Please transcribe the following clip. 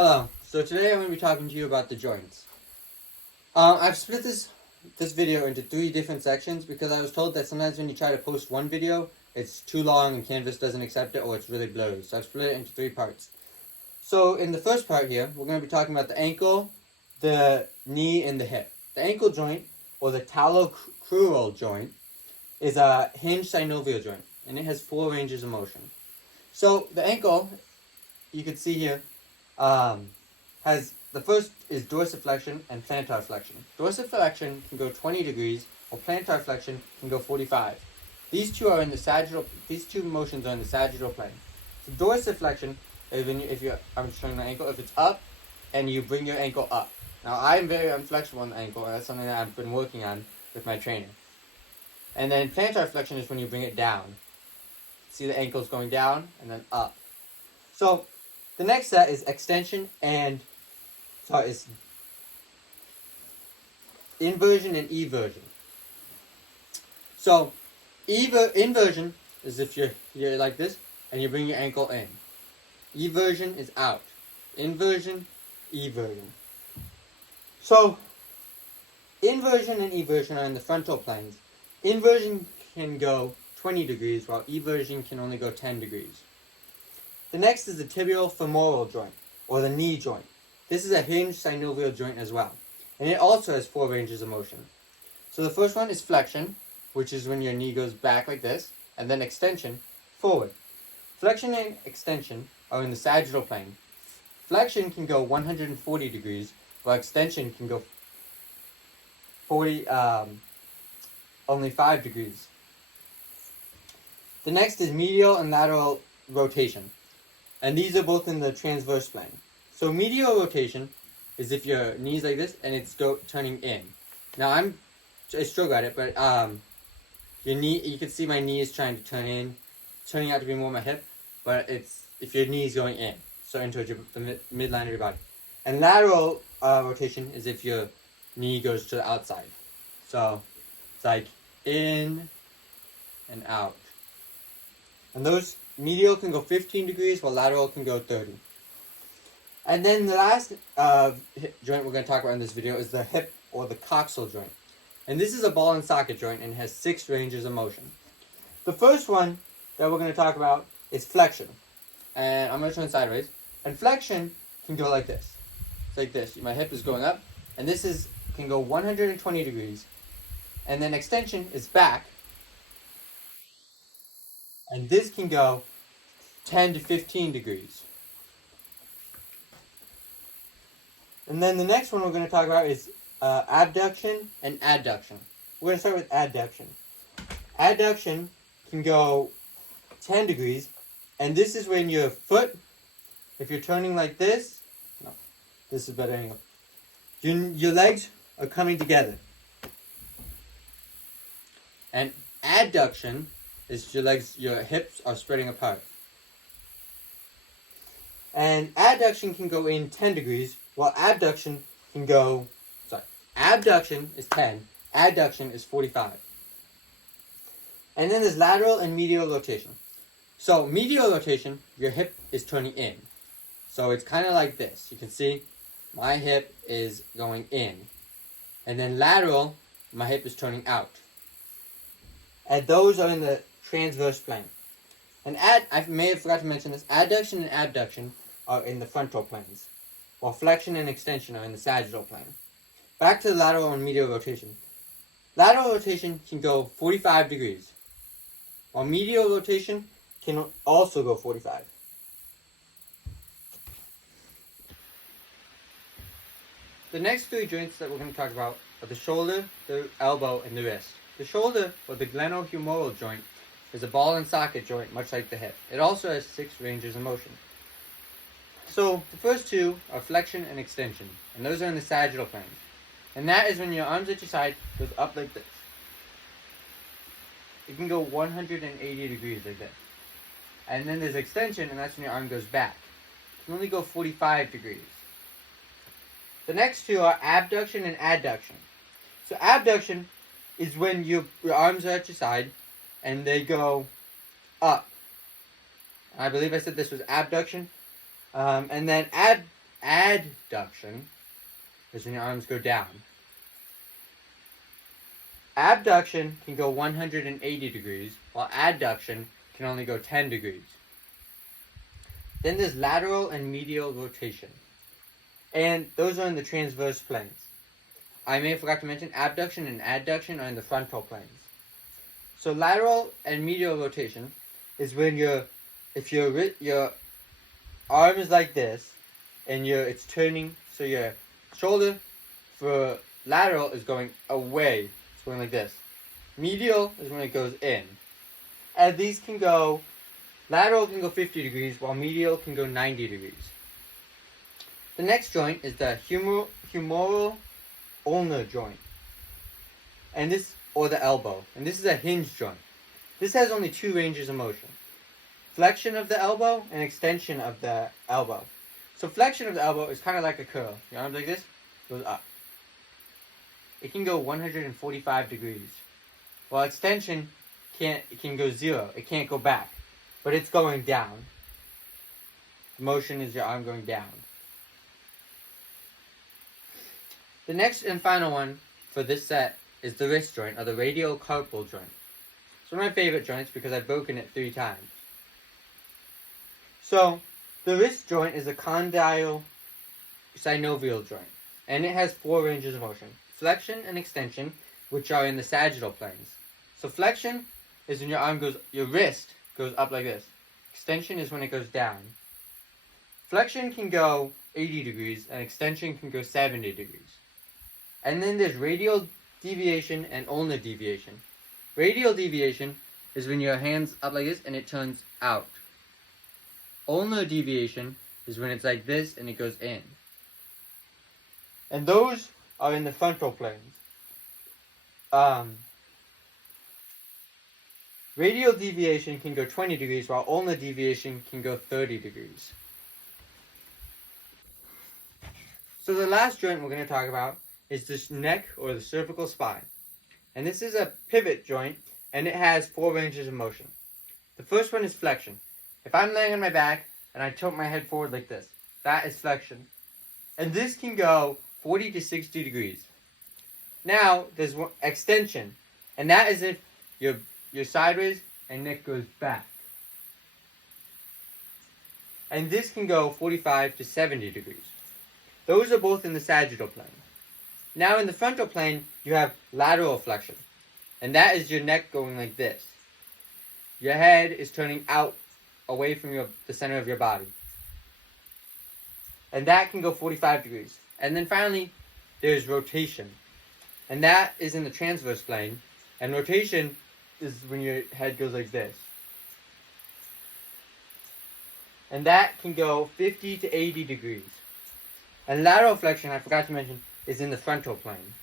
Hello. So today I'm going to be talking to you about the joints. I've split this video into 3 different sections because I was told that sometimes when you try to post one video, it's too long and Canvas doesn't accept it or it's really blurry. So I've split it into 3 parts. So in the first part here, we're going to be talking about the ankle, the knee, and the hip. The ankle joint, or the talocrural joint, is a hinged synovial joint, and it has 4 ranges of motion. So the ankle, you can see here, has the first is dorsiflexion and plantar flexion. Dorsiflexion can go 20 degrees, while plantar flexion can go 45. These two are in the sagittal. These two motions are in the sagittal plane. So dorsiflexion is when I'm showing the ankle. If it's up, and you bring your ankle up. Now I'm very unflexible on the ankle, and that's something that I've been working on with my trainer. And then plantar flexion is when you bring it down. See the ankles going down and then up. So the next set is extension and is inversion and eversion. So inversion is if you're like this and you bring your ankle in. Eversion is out. Inversion, eversion. So inversion and eversion are in the frontal planes. Inversion can go 20 degrees while eversion can only go 10 degrees. The next is the tibial femoral joint, or the knee joint. This is a hinged synovial joint as well, and it also has 4 ranges of motion. So the first one is flexion, which is when your knee goes back like this, and then extension, forward. Flexion and extension are in the sagittal plane. Flexion can go 140 degrees, while extension can go only 5 degrees. The next is medial and lateral rotation. And these are both in the transverse plane. So medial rotation is if your knee's like this and it's turning in. Now I struggle at it, but your knee, you can see my knee is trying to turn in, turning out to be more my hip, but it's if your knee is going in, so into the midline of your body. And lateral rotation is if your knee goes to the outside. So it's like in and out. And those medial can go 15 degrees, while lateral can go 30. And then the last joint we're going to talk about in this video is the hip, or the coxal joint. And this is a ball and socket joint and has 6 ranges of motion. The first one that we're going to talk about is flexion. And I'm going to turn sideways. And flexion can go like this. It's like this. My hip is going up. And this can go 120 degrees. And then extension is back. And this can go 10 to 15 degrees. And then the next one we're going to talk about is abduction and adduction. We're going to start with adduction. Adduction can go 10 degrees. And this is when your foot, if you're turning like this, no, this is a better angle. Your legs are coming together. And adduction is your hips are spreading apart. And adduction can go in 10 degrees, while abduction can go, abduction is 10, adduction is 45. And then there's lateral and medial rotation. So medial rotation, your hip is turning in. So it's kind of like this. You can see my hip is going in. And then lateral, my hip is turning out. And those are in the transverse plane. And I may have forgot to mention this, adduction and abduction are in the frontal planes, while flexion and extension are in the sagittal plane. Back to the lateral and medial rotation. Lateral rotation can go 45 degrees, while medial rotation can also go 45. The next 3 joints that we're going to talk about are the shoulder, the elbow, and the wrist. The shoulder, or the glenohumeral joint, is a ball and socket joint, much like the hip. It also has 6 ranges of motion. So the first 2 are flexion and extension, and those are in the sagittal plane. And that is when your arms at your side goes up like this. It can go 180 degrees like this. And then there's extension, and that's when your arm goes back. It can only go 45 degrees. The next 2 are abduction and adduction. So abduction is when your arms are at your side and they go up. I believe I said this was abduction. And then adduction is when your arms go down. Abduction can go 180 degrees, while adduction can only go 10 degrees. Then there's lateral and medial rotation. And those are in the transverse planes. I may have forgot to mention, abduction and adduction are in the frontal planes. So lateral and medial rotation is when if your arm is like this, and it's turning, so your shoulder for lateral is going away. It's going like this. Medial is when it goes in. And these can go, lateral can go 50 degrees, while medial can go 90 degrees. The next joint is the humeral ulnar joint. And this, or the elbow. And this is a hinge joint. This has only two ranges of motion. Flexion of the elbow and extension of the elbow. So flexion of the elbow is kind of like a curl. Your arm like this, goes up. It can go 145 degrees. While extension it can go 0. It can't go back. But it's going down. The motion is your arm going down. The next and final one for this set is the wrist joint, or the radiocarpal joint. It's one of my favorite joints because I've broken it 3 times. So, the wrist joint is a condyle synovial joint, and it has 4 ranges of motion. Flexion and extension, which are in the sagittal planes. So flexion is when your wrist goes up like this. Extension is when it goes down. Flexion can go 80 degrees, and extension can go 70 degrees. And then there's radial deviation and ulnar deviation. Radial deviation is when your hand's up like this and it turns out. Ulnar deviation is when it's like this and it goes in. And those are in the frontal planes. Radial deviation can go 20 degrees, while ulnar deviation can go 30 degrees. So the last joint we're going to talk about is this neck, or the cervical spine. And this is a pivot joint, and it has 4 ranges of motion. The first one is flexion. If I'm laying on my back and I tilt my head forward like this, that is flexion. And this can go 40 to 60 degrees. Now, there's extension, and that is if you're sideways and neck goes back. And this can go 45 to 70 degrees. Those are both in the sagittal plane. Now in the frontal plane, you have lateral flexion. And that is your neck going like this. Your head is turning out away from the center of your body. And that can go 45 degrees. And then finally, there's rotation. And that is in the transverse plane. And rotation is when your head goes like this. And that can go 50 to 80 degrees. And lateral flexion, I forgot to mention, is in the frontal plane.